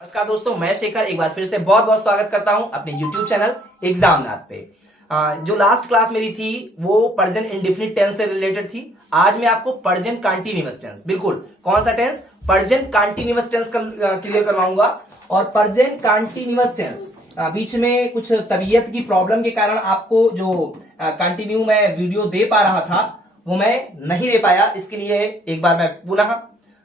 नमस्कार दोस्तों, मैं शेखर एक बार फिर से बहुत बहुत स्वागत करता हूं अपने YouTube चैनल एग्जामनाथ पे। जो लास्ट क्लास मेरी थी वो प्रेजेंट इंडेफिनिट टेंस से रिलेटेड थी। आज मैं आपको प्रेजेंट कंटीन्यूअस टेंस, बिल्कुल कौन सा tense, present continuous tense clear करवाऊंगा। और प्रेजेंट कंटीन्यूअस टेंस बीच में कुछ तबीयत की प्रॉब्लम के कारण आपको जो कंटिन्यू मैं वीडियो दे पा रहा था वो मैं नहीं दे पाया। इसके लिए एक बार मैं पुनः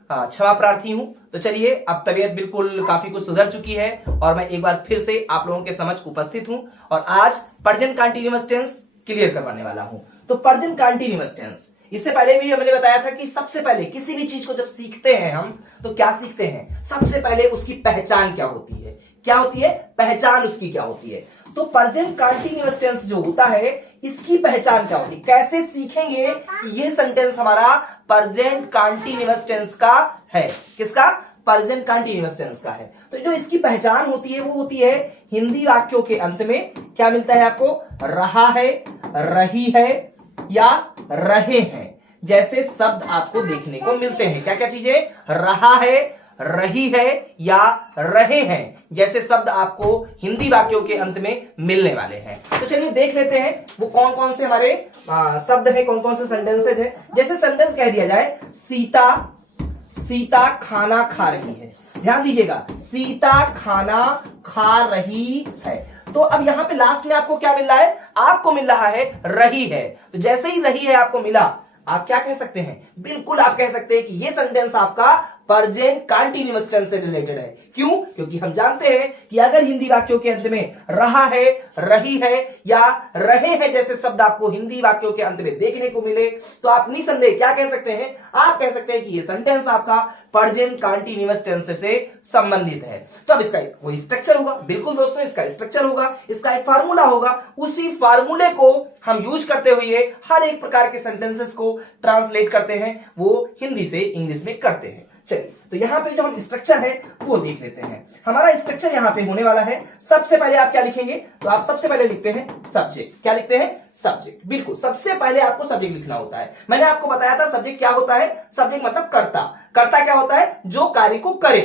क्षमा प्रार्थी हूं। तो चलिए, अब तबीयत बिल्कुल काफी कुछ सुधर चुकी है और मैं एक बार फिर से आप लोगों के समझ उपस्थित हूं और आज प्रेजेंट कंटीन्यूअस टेंस क्लियर करवाने वाला हूं। तो प्रेजेंट कंटीन्यूअस टेंस, इससे पहले भी मैंने बताया था कि सबसे पहले किसी भी चीज को जब सीखते हैं हम तो क्या सीखते हैं, सबसे पहले उसकी पहचान क्या होती है। क्या होती है पहचान, उसकी क्या होती है। तो प्रेजेंट कंटीन्यूअस टेंस जो होता है इसकी पहचान क्या होती है, कैसे सीखेंगे कि ये सेंटेंस हमारा प्रेजेंट कंटीन्यूअस टेंस का है। किसका, प्रेजेंट कंटीन्यूअस टेंस का है। तो जो इसकी पहचान होती है वो होती है हिंदी वाक्यों के अंत में क्या मिलता है आपको, रहा है, रही है या रहे हैं जैसे शब्द आपको देखने को मिलते हैं। क्या क्या चीजें, रहा है, रही है या रहे हैं जैसे शब्द आपको हिंदी वाक्यों के अंत में मिलने वाले हैं। तो चलिए देख लेते हैं वो कौन कौन से हमारे शब्द है, कौन कौन से सेंटेंसेज है। जैसे सेंटेंस कह दिया जाए, सीता खाना खा रही है। ध्यान दीजिएगा, सीता खाना खा रही है। तो अब यहां पे लास्ट में आपको क्या मिल रहा है, आपको मिल रहा है रही है। तो जैसे ही रही है आपको मिला, आप क्या कह सकते हैं, बिल्कुल आप कह सकते हैं कि ये सेंटेंस आपका प्रेजेंट कंटीन्यूअस टेंस से रिलेटेड है। क्यों, क्योंकि हम जानते हैं कि अगर हिंदी वाक्यों के अंत में रहा है, रही है या रहे हैं जैसे शब्द आपको हिंदी वाक्यों के अंत में देखने को मिले तो आप निसंदेह क्या कह सकते हैं, आप कह सकते हैं कि ये सेंटेंस आपका प्रेजेंट कंटीन्यूअस टेंस से संबंधित है। तो अब इसका कोई स्ट्रक्चर होगा, बिल्कुल दोस्तों इसका स्ट्रक्चर होगा, इसका एक फार्मूला होगा। उसी फार्मूले को हम यूज करते हुए हर एक प्रकार के सेंटेंसेस को ट्रांसलेट करते हैं, वो हिंदी से इंग्लिश में करते हैं। चलिए, तो यहां पे जो हम स्ट्रक्चर है वो देख लेते हैं। हमारा स्ट्रक्चर यहां पे होने वाला है, सबसे पहले आप क्या लिखेंगे, तो आप सबसे पहले लिखते हैं सब्जेक्ट। क्या लिखते हैं, सब्जेक्ट। बिल्कुल सबसे पहले आपको सब्जेक्ट लिखना होता है। मैंने आपको बताया था सब्जेक्ट क्या होता है, सब्जेक्ट मतलब कर्ता। कर्ता क्या होता है, जो कार्य को करे।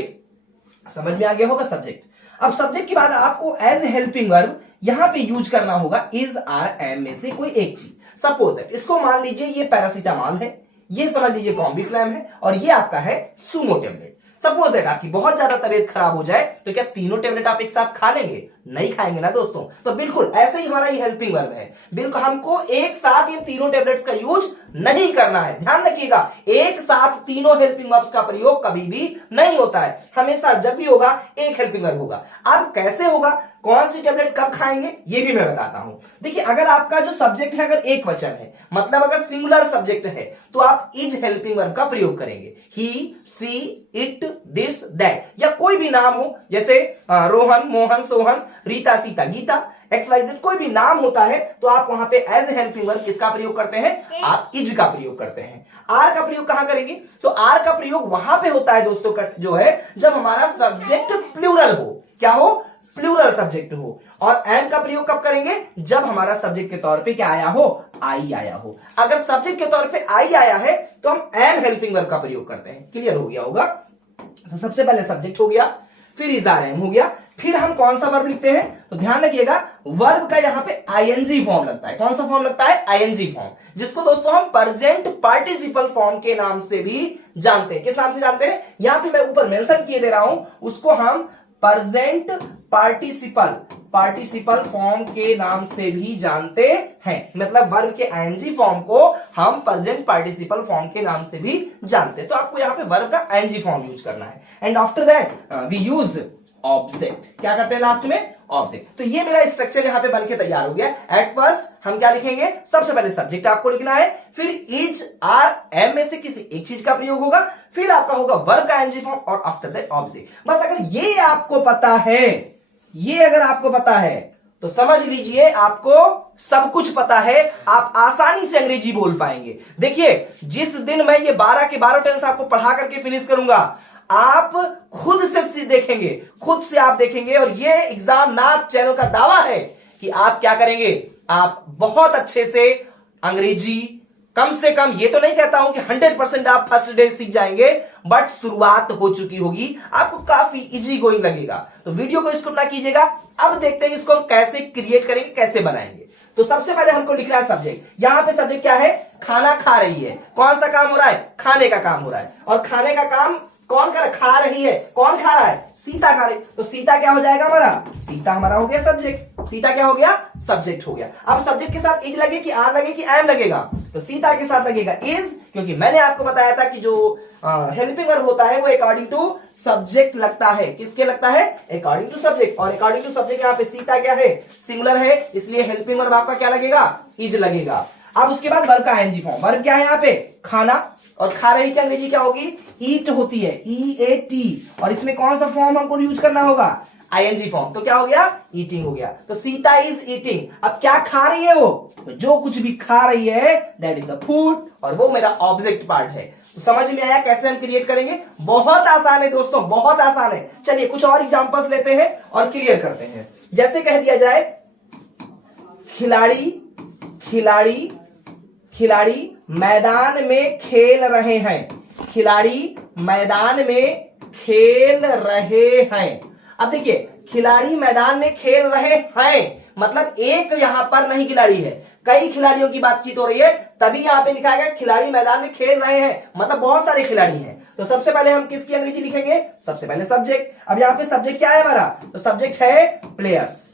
समझ में आ गया होगा सब्जेक्ट। अब सब्जेक्ट के बाद आपको एज हेल्पिंग वर्ब यहां पे यूज करना होगा इज, आर, एम में से कोई एक चीज। सपोज इसको मान लीजिए ये पैरासीटामॉल है, ये समझ लीजिए कॉम्बीफ्लैम है और ये आपका है सूमो टेबलेट। सपोज दैट आपकी बहुत ज्यादा तबीयत खराब हो जाए तो क्या तीनों टेबलेट आप एक साथ खा लेंगे, नहीं खाएंगे ना दोस्तों। तो बिल्कुल ऐसे ही हमारा ये हेल्पिंग वर्ब है। बिल्कुल हमको एक साथ इन तीनों टेबलेट्स का यूज नहीं करना है। ध्यान रखिएगा, एक साथ तीनों हेल्पिंग वर्ब्स का प्रयोग कभी भी नहीं होता है। हमेशा जब भी होगा एक हेल्पिंग वर्ब होगा। अब कैसे होगा, कौन सी टेबलेट कब खाएंगे ये भी मैं बताता हूं। देखिए, अगर आपका जो सब्जेक्ट है अगर एक वचन है, मतलब अगर सिंगुलर सब्जेक्ट है तो आप इज हेल्पिंग वर्ब का प्रयोग करेंगे। ही, सी, इट, दिस, दैट या कोई भी नाम हो, जैसे रोहन, मोहन, सोहन, रीता, सीता, गीता, XYZ कोई भी नाम होता है तो आप वहां पे एज हेल्पिंग वर्ब किसका प्रयोग करते हैं, आप इज का प्रयोग करते हैं। आर का प्रयोग कहां करेंगे, तो आर का प्रयोग वहां पे होता है दोस्तों जो है जब हमारा सब्जेक्ट प्लूरल हो। क्या हो, प्लूरल सब्जेक्ट हो। और एम का प्रयोग कब करेंगे, जब हमारा सब्जेक्ट के तौर पे क्या आया हो, आई आया हो। अगर सब्जेक्ट के तौर पे आई आया है तो हम एम हेल्पिंग वर्ब का प्रयोग करते हैं। क्लियर हो गया होगा। तो सबसे पहले सब्जेक्ट हो गया, फिर इज, आर, एम हो गया, फिर हम कौन सा वर्ब लिखते हैं, तो ध्यान रखिएगा वर्ब का यहां पे आईएनजी फॉर्म लगता है। कौन सा फॉर्म लगता है, आईएनजी फॉर्म, जिसको दोस्तों हम प्रेजेंट पार्टिसिपल फॉर्म के नाम से भी जानते हैं। किस नाम से जानते हैं, यहां पे मैं ऊपर मेंशन किए दे रहा हूं, उसको हम प्रेजेंट पार्टिसिपल फॉर्म के नाम से भी जानते हैं। मतलब वर्ब के आईएनजी फॉर्म को हम प्रेजेंट पार्टिसिपल फॉर्म के नाम से भी जानते हैं। तो आपको यहां पे वर्ब का आईएनजी फॉर्म यूज करना है। And after that we use object. क्या करते हैं लास्ट में, ऑब्जेक्ट। तो ये मेरा स्ट्रक्चर यहां पे बनके तैयार हो गया। एट फर्स्ट हम क्या लिखेंगे, सबसे पहले सब्जेक्ट आपको लिखना है, फिर इज, आर, एम में से किसी एक चीज का प्रयोग होगा, फिर आपका होगा वर्ब का एनजी फॉर्म और आफ्टर दैट ऑब्जेक्ट। बस अगर ये आपको पता है, ये अगर आपको पता है तो समझ लीजिए आपको सब कुछ पता है, आप आसानी से अंग्रेजी बोल पाएंगे। देखिए, जिस दिन मैं ये 12 के 12 टेंस आपको पढ़ा करके फिनिश करूंगा, आप खुद से देखेंगे, खुद से आप देखेंगे और ये एग्जामनाथ चैनल का दावा है कि आप क्या करेंगे, आप बहुत अच्छे से अंग्रेजी कम से कम ये तो नहीं कहता हूं कि 100% आप फर्स्ट डे सीख जाएंगे, बट शुरुआत हो चुकी होगी, आपको काफी इजी गोइंग लगेगा। तो वीडियो को स्किप ना कीजिएगा। अब देखते हैं इसको हम कैसे क्रिएट करेंगे, कैसे बनाएंगे। तो सबसे पहले हमको लिखना है सब्जेक्ट। यहां पे सब्जेक्ट क्या है? खाना खा रही है। कौन सा काम हो रहा है? खाने का काम हो रहा है। और खाने का काम कौन कर? खा रही है। कौन खा रहा है? सीता खा रही। तो सीता क्या हो जाएगा हमारा? सीता हमारा हो गया सब्जेक्ट। सीता क्या हो गया? सब्जेक्ट हो गया। अब सब्जेक्ट के साथ इज लगे कि आर लगे कि एम लगेगा? तो सीता के साथ लगेगा इज, क्योंकि मैंने आपको बताया था कि जो हेल्पिंग वर्ब होता है वो अकॉर्डिंग टू सब्जेक्ट लगता है। किसके लगता है? According to subject. और अकॉर्डिंग टू सब्जेक्ट यहाँ पे सीता क्या है? सिंगुलर है, इसलिए हेल्पिंग वर्ब आपका क्या लगेगा? इज लगेगा। अब उसके बाद वर्ब का आईएनजी फॉर्म। वर्ब क्या है यहाँ पे? खाना। और खा रही की अंग्रेजी क्या होगी? ईट होती है, EAT। और इसमें कौन सा फॉर्म हमको यूज करना होगा? ING form. तो क्या हो गया? ईटिंग हो गया। तो सीता इज ईटिंग। अब क्या खा रही है वो? तो जो कुछ भी खा रही है दैट इज द फूड, और वो मेरा ऑब्जेक्ट पार्ट है। तो समझ में आया कैसे हम क्रिएट करेंगे? बहुत आसान है दोस्तों, बहुत आसान है। चलिए कुछ और एग्जांपल्स लेते हैं और क्लियर करते हैं। जैसे कह दिया जाए खिलाड़ी, खिलाड़ी, खिलाड़ी मैदान में खेल रहे हैं। खिलाड़ी मैदान में खेल रहे हैं। अब देखिए खिलाड़ी मैदान में खेल रहे हैं मतलब एक यहां पर नहीं खिलाड़ी है, कई खिलाड़ियों की बातचीत हो रही है, तभी यहां पे लिखा गया खिलाड़ी मैदान में खेल रहे हैं, मतलब बहुत सारे खिलाड़ी हैं। तो सबसे पहले हम किसकी अंग्रेजी लिखेंगे? सबसे पहले सब्जेक्ट। अब यहां पे सब्जेक्ट क्या है हमारा? तो सब्जेक्ट है प्लेयर्स।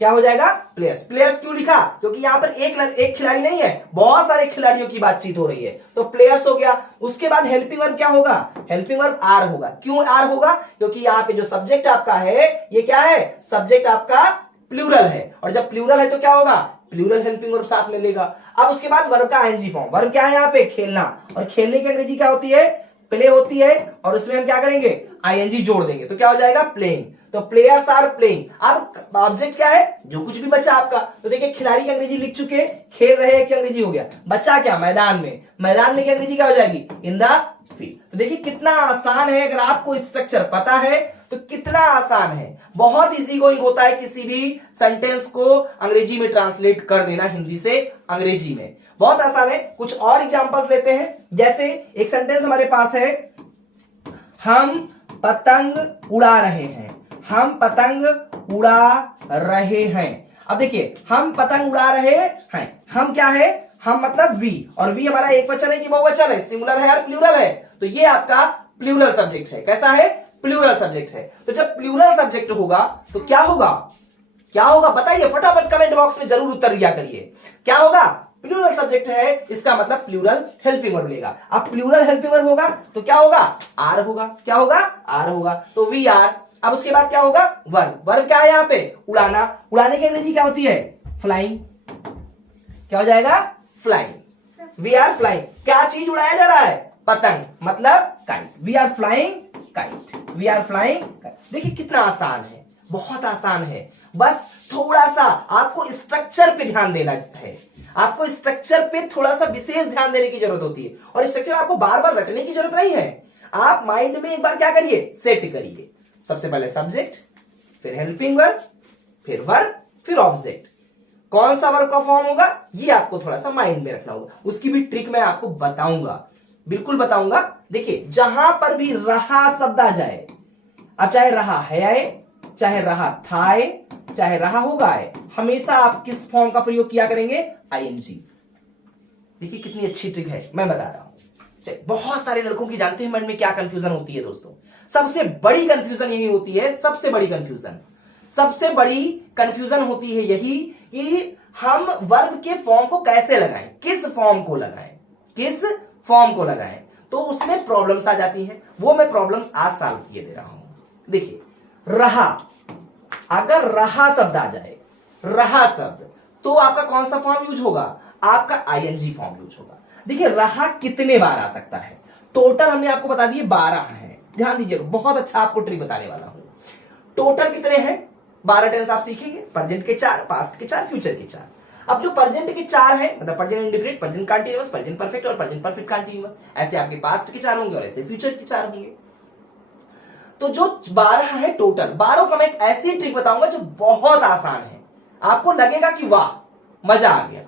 क्या हो जाएगा? प्लेयर्स। प्लेयर्स क्यों लिखा? क्योंकि यहां पर एक खिलाड़ी नहीं है, बहुत सारे खिलाड़ियों की बातचीत हो रही है, तो प्लेयर्स हो गया। उसके बाद हेल्पिंग वर्ब क्या होगा? हेल्पिंग वर्ब आर होगा। क्यों आर होगा? क्योंकि यहां पे जो सब्जेक्ट आपका है ये क्या है? सब्जेक्ट आपका प्लूरल है, और जब प्लूरल है तो क्या होगा? प्लूरल हेल्पिंग वर्ब साथ में लेगा। अब उसके बाद वर्ब का आईएनजी फॉर्म। वर्ब क्या है यहाँ पे? खेलना। और खेलने की अंग्रेजी क्या होती है? प्ले होती है, और उसमें हम क्या करेंगे? आईएनजी जोड़ देंगे, तो क्या हो जाएगा? प्लेइंग। तो प्लेयर्स आर प्लेइंग। अब ऑब्जेक्ट क्या है? जो कुछ भी बचा आपका। तो देखिए खिलाड़ी की अंग्रेजी लिख चुके, खेल रहे हैं की अंग्रेजी हो गया, बचा क्या? मैदान में। मैदान में की अंग्रेजी क्या हो जाएगी? In the field. तो देखिए कितना आसान है, अगर आपको स्ट्रक्चर पता है तो कितना आसान है। बहुत इजी गोइंग होता है किसी भी सेंटेंस को अंग्रेजी में ट्रांसलेट कर देना, हिंदी से अंग्रेजी में बहुत आसान है। कुछ और एग्जांपल्स लेते हैं। जैसे एक सेंटेंस हमारे पास है, हम पतंग उड़ा रहे हैं। हम पतंग उड़ा रहे हैं। अब देखिए हम पतंग उड़ा रहे हैं, हम क्या है? हम मतलब वी, और वी हमारा एक वचन है कि बहुवचन है? सिंगुलर है और प्लूरल है? तो ये आपका प्लूरल सब्जेक्ट है। कैसा है? प्लूरल सब्जेक्ट है। तो जब प्लूरल सब्जेक्ट होगा तो क्या होगा? क्या होगा बताइए फटाफट, कमेंट बॉक्स में जरूर उत्तर दिया करिए। क्या होगा? प्लूरल सब्जेक्ट है, इसका मतलब प्लूरल हेल्पिंग वर्ब लेगा। अब प्लूरल हेल्पिंग वर्ब होगा तो क्या होगा? आर होगा। क्या होगा? आर होगा। तो वी आर। अब उसके बाद क्या होगा? वर्ब। वर्ब क्या है यहाँ पे? उड़ाना। उड़ाने की अंग्रेजी क्या होती है? फ्लाइंग। क्या हो जाएगा? फ्लाइंग। We are flying. क्या चीज उड़ाया जा रहा है? पतंग, मतलब kite. We are flying kite. We are flying kite. देखिए कितना आसान है, बहुत आसान है। बस थोड़ा सा आपको स्ट्रक्चर पे ध्यान देना है। आपको स्ट्रक्चर पे थोड़ा सा विशेष ध्यान देने की जरूरत होती है, और स्ट्रक्चर आपको बार बार रटने की जरूरत नहीं है। आप माइंड में एक बार क्या करिए? सेट करिए। सबसे पहले सब्जेक्ट, फिर हेल्पिंग वर्ब, फिर वर्ब, फिर ऑब्जेक्ट। कौन सा वर्ब का फॉर्म होगा ये आपको थोड़ा सा माइंड में रखना होगा। उसकी भी ट्रिक मैं आपको बताऊंगा, बिल्कुल बताऊंगा। देखिए जहां पर भी रहा शब्द आ जाए, अब चाहे रहा है आए, चाहे रहा था आए, चाहे रहा होगा आए, हमेशा आप किस फॉर्म का प्रयोग किया करेंगे? आईएनजी। देखिए कितनी अच्छी ट्रिक है, मैं बता रहा हूं। बहुत सारे लड़कों की जानते हैं मन में क्या कंफ्यूजन होती है दोस्तों? सबसे बड़ी कंफ्यूजन यही होती है, सबसे बड़ी कंफ्यूजन होती है यही कि हम वर्ब के फॉर्म को कैसे लगाएं, किस फॉर्म को लगाएं। तो उसमें प्रॉब्लम्स आ जाती हैं, वो मैं प्रॉब्लम्स आज सॉल्व किए दे रहा हूं। देखिए रहा, अगर रहा शब्द आ जाए, रहा शब्द, तो आपका कौन सा फॉर्म यूज होगा? आपका आईएनजी फॉर्म यूज होगा। देखिए रहा कितने बार आ सकता है? टोटल हमने आपको बता दिए 12 है। ध्यान दीजिएगा, बहुत अच्छा आपको ट्रिक बताने वाला हूं। टोटल कितने हैं? 12 टेंस आप सीखेंगे। प्रेजेंट के 4, पास्ट के 4, फ्यूचर के 4। अब जो प्रेजेंट के 4 है, मतलब present indefinite, present continuous, present perfect और प्रेजेंट परफेक्ट कंटीन्यूअस, ऐसे आपके पास्ट के 4 होंगे और ऐसे फ्यूचर के 4 होंगे। तो जो 12 है टोटल, 12 का मैं एक ऐसी ट्रिक बताऊंगा जो बहुत आसान है, आपको लगेगा कि वाह मजा आ गया।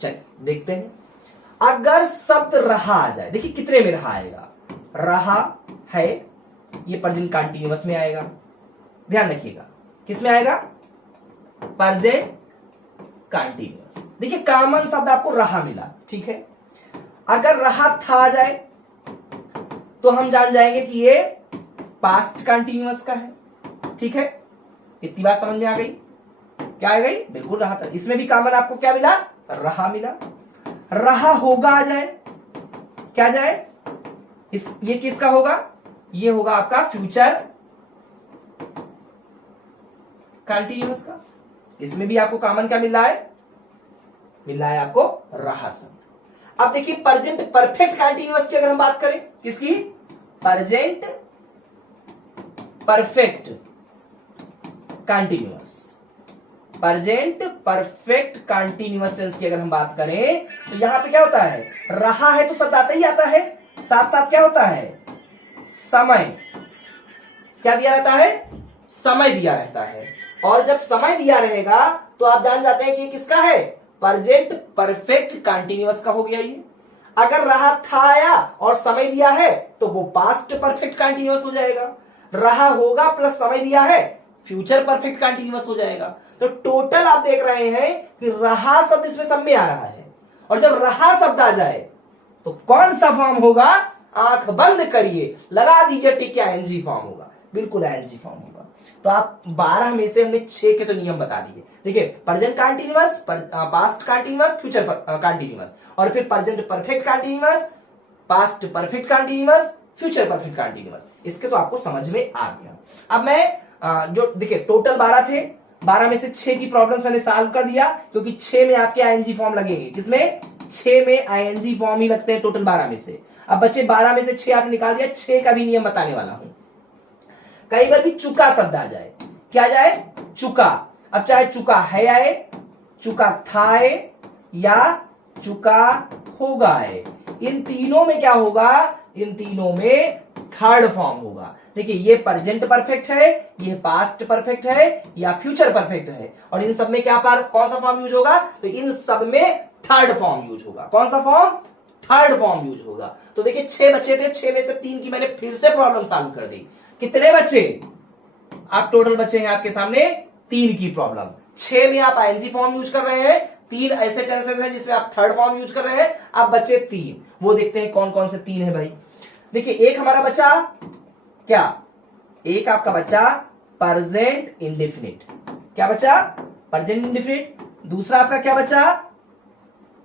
चलिए देखते हैं। अगर शब्द रहा आ जाए, देखिए कितने में रहा आएगा, रहा है, ये प्रेजेंट कंटीन्यूअस में आएगा, ध्यान रखिएगा किस में आएगा, प्रेजेंट कंटीन्यूअस। देखिए कॉमन शब्द आपको रहा मिला, ठीक है। अगर रहा था आ जाए तो हम जान जाएंगे कि ये पास्ट कंटीन्यूअस का है, ठीक है। इतनी बात समझ में आ गई, क्या आ गई, बिल्कुल रहा था। इसमें भी कॉमन आपको क्या मिला, रहा मिला। रहा होगा आ जाए, क्या जाए, ये किसका होगा, ये होगा आपका फ्यूचर कंटीन्यूअस का। इसमें भी आपको कॉमन क्या मिल रहा है, मिल रहा है आपको रहा शब्द। अब देखिए प्रेजेंट परफेक्ट कंटीन्यूअस की अगर हम बात करें, किसकी, present perfect continuous, present perfect continuous tense की अगर हम बात करें तो यहां पे क्या होता है, रहा है तो शब्द आता ही आता है, साथ साथ क्या होता है, समय, क्या दिया रहता है, समय दिया रहता है। और जब समय दिया रहेगा तो आप जान जाते हैं कि ये किसका है, प्रेजेंट परफेक्ट कंटीन्यूअस का हो गया ये। अगर रहा था आया और समय दिया है तो वो पास्ट परफेक्ट कंटीन्यूअस हो जाएगा। रहा होगा प्लस समय दिया है, फ्यूचर परफेक्ट कंटीन्यूअस हो जाएगा। तो टोटल आप देख रहे हैं कि रहा शब्द इसमें सब में आ रहा है। और जब रहा शब्द आ जाए तो कौन सा फॉर्म होगा, आंख बंद करिए, लगा दीजिए टिक, क्या एनजी फॉर्म होगा, बिल्कुल एनजी फॉर्म होगा। तो आप 12 में से हमने 6 के तो नियम बता दिए। देखिए present continuous, past continuous, future continuous, और फिर present perfect continuous, past perfect continuous, future perfect continuous. इसके तो आपको समझ में आ गया। अब मैं जो देखिए टोटल 12 थे, 12 में से 6 की प्रॉब्लम्स मैंने सॉल्व कर दिया, क्योंकि 6 में आपके आईएनजी फॉर्म लगेंगे। किसमें, 6 में आईएनजी फॉर्म ही लगते हैं टोटल 12 में से। अब बच्चे 12 में से 6 आपने निकाल दिया, 6 का भी नियम बताने वाला हूं। कई बार भी चुका शब्द आ जाए, क्या जाए, चुका। अब चाहे चुका है आए, चुका था आए, या चुका होगा आए, इन तीनों में क्या होगा, इन तीनों में थर्ड फॉर्म होगा। देखिए ये प्रेजेंट परफेक्ट है, ये पास्ट परफेक्ट है, या फ्यूचर परफेक्ट है, और इन सब में क्या कौन सा फॉर्म यूज होगा, तो इन सब में थर्ड फॉर्म यूज होगा। कौन सा फॉर्म, थर्ड फॉर्म यूज होगा। तो देखिए 6 बच्चे थे, 6 में से 3 की मैंने फिर से प्रॉब्लम सॉल्व कर दी। कितने बच्चे, आप टोटल बच्चे हैं आपके सामने 3 की प्रॉब्लम। 6 में आप आईएनजी फॉर्म यूज कर रहे हैं, 3 ऐसे टेंसेस हैं जिसमें आप थर्ड फॉर्म यूज कर रहे हैं। आप बच्चे 3, वो देखते हैं कौन कौन से 3 है भाई। देखिए एक हमारा बच्चा क्या, एक आपका बच्चा प्रेजेंट इंडेफिनिट, क्या बच्चा, प्रेजेंट इंडेफिनिट। दूसरा आपका क्या बच्चा,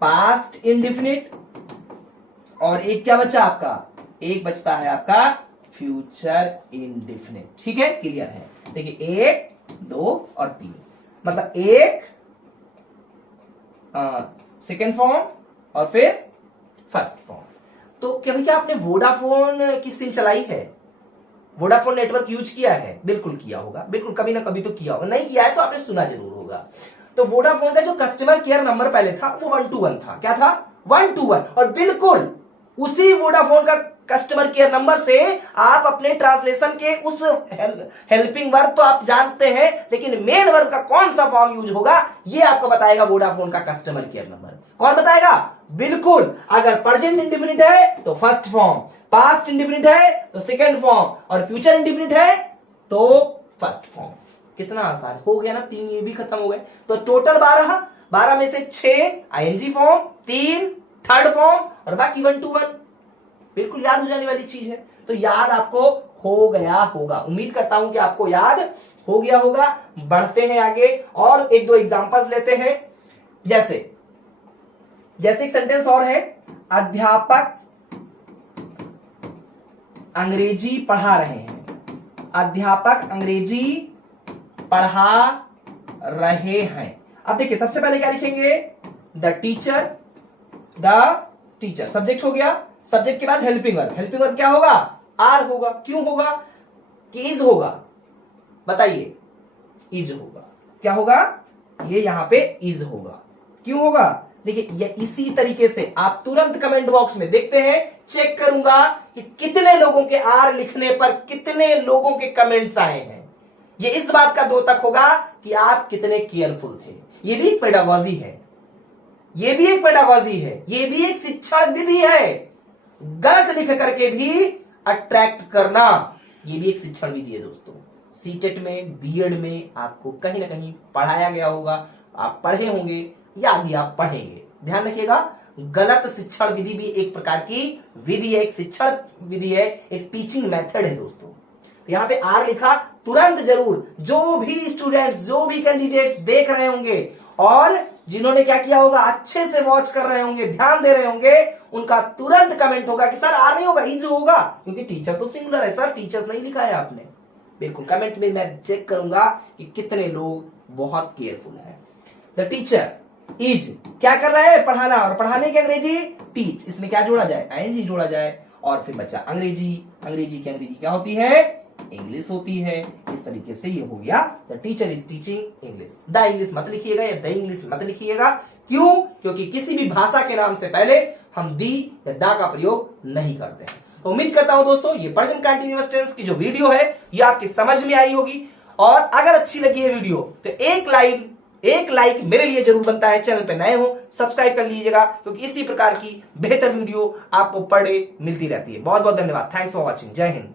पास्ट इंडेफिनिट। और एक क्या बच्चा आपका, एक बचता है आपका फ्यूचर इंडेफिनिट। ठीक है, क्लियर है। देखिए 1, 2 और 3, मतलब एक सेकेंड फॉर्म और फिर फर्स्ट फॉर्म। तो क्या आपने वोडाफोन की सिम चलाई है, वोडाफोन नेटवर्क यूज किया है, बिल्कुल किया होगा, बिल्कुल कभी ना कभी तो किया होगा। नहीं किया है तो आपने सुना जरूर होगा। तो वोडाफोन का जो कस्टमर केयर नंबर पहले था वो 121 था। क्या था, 121। और बिल्कुल उसी वोडाफोन का कस्टमर केयर नंबर से आप अपने ट्रांसलेशन के उस हेल्पिंग वर्ब तो आप जानते हैं, लेकिन मेन वर्ब का कौन सा फॉर्म यूज होगा ये आपको बताएगा वोडाफोन का कस्टमर केयर नंबर। कौन बताएगा, बिल्कुल। अगर प्रेजेंट इंडेफिनिट है तो फर्स्ट फॉर्म, पास्ट इंडेफिनिट है तो सेकंड फॉर्म, और फ्यूचर इंडेफिनिट है तो फर्स्ट फॉर्म। कितना आसान हो गया ना, 3 ये भी खत्म हो गए। तो टोटल 12 में से 6 आईएनजी फॉर्म, 3 थर्ड फॉर्म, और बाकी 1 to 1 बिल्कुल याद हो जाने वाली चीज है। तो याद आपको हो गया होगा, उम्मीद करता हूं कि आपको याद हो गया होगा। बढ़ते हैं आगे और 1-2 एग्जांपल्स लेते हैं। जैसे एक सेंटेंस और है, अध्यापक अंग्रेजी पढ़ा रहे हैं। अध्यापक अंग्रेजी पढ़ा रहे हैं। अब देखिए सबसे पहले क्या लिखेंगे, द टीचर, सब्जेक्ट हो गया। सब्जेक्ट के बाद हेल्पिंग वर्ब, हेल्पिंग वर्ब क्या होगा, आर होगा। क्यों होगा, कि इज होगा, बताइए, इज होगा। क्या होगा, ये यहां पे इज होगा। क्यों होगा, देखिए ये इसी तरीके से आप तुरंत कमेंट बॉक्स में देखते हैं, चेक करूंगा कि कितने लोगों के आर लिखने पर कितने लोगों के कमेंट्स आए हैं। ये इस बात का द्योतक होगा कि आप कितने केयरफुल थे। ये भी पेडागॉजी है। ये भी एक पेडागॉजी है, ये भी एक शिक्षण विधि है। गलत लिख करके भी अट्रैक्ट करना, ये भी एक शिक्षण विधि है दोस्तों। सीटेट में, बीएड में आपको कहीं ना कहीं पढ़ाया गया होगा, आप पढ़े होंगे या आगे आप पढ़ेंगे। ध्यान रखिएगा, गलत शिक्षण विधि भी एक प्रकार की विधि है, एक शिक्षण विधि है, एक टीचिंग मेथड है दोस्तों। तो यहां पे आर लिखा, तुरंत जरूर जो भी स्टूडेंट्स, जो भी कैंडिडेट्स देख रहे होंगे और जिन्होंने क्या किया होगा, अच्छे से वॉच कर रहे होंगे, ध्यान दे रहे होंगे, उनका तुरंत कमेंट होगा कि सर आर नहीं होगा, इज होगा, क्योंकि टीचर तो सिंगुलर है सर, टीचर्स नहीं लिखा है आपने। बिल्कुल, कमेंट में मैं चेक करूंगा कि कितने लोग बहुत केयरफुल हैं। द टीचर इज क्या कर रहा है, पढ़ाना, और पढ़ाने की अंग्रेजी टीच, इसमें क्या जोड़ा जाए, आईएनजी जोड़ा जाए, और फिर बच्चा अंग्रेजी, अंग्रेजी की अंग्रेजी क्या होती है, इंग्लिश होती है। इस तरीके से ये हो गया, the teacher is teaching English. The English मत लिखिएगा या द इंग्लिश मत लिखिएगा, क्यों, क्योंकि किसी भी भाषा के नाम से पहले हम दी या दा का प्रयोग नहीं करते हैं। तो उम्मीद करता हूं दोस्तों ये प्रेजेंट कंटीन्यूअस टेंस की जो वीडियो है ये आपकी समझ में आई होगी, और अगर अच्छी लगी है वीडियो तो एक लाइक मेरे लिए जरूर बनता है। चैनल पे नए हो सब्सक्राइब कर लीजिएगा, क्योंकि इसी प्रकार की बेहतर वीडियो आपको पर डे मिलती रहती है। बहुत बहुत धन्यवाद, थैंक्स फॉर वॉचिंग, जय हिंद।